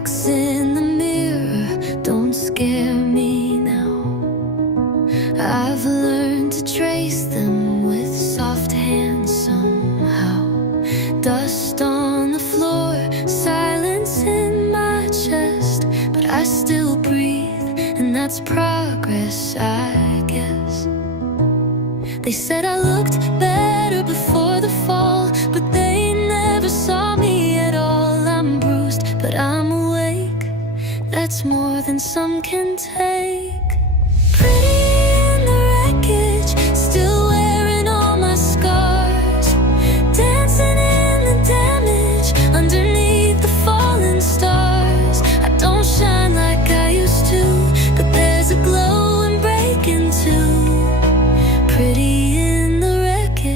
cracks in the mirror don't scare me now. I've learned to trace them with soft hands somehow. Dust on the floor, silence in my chest, but I still breathe, and that's progress, I guess. They said I look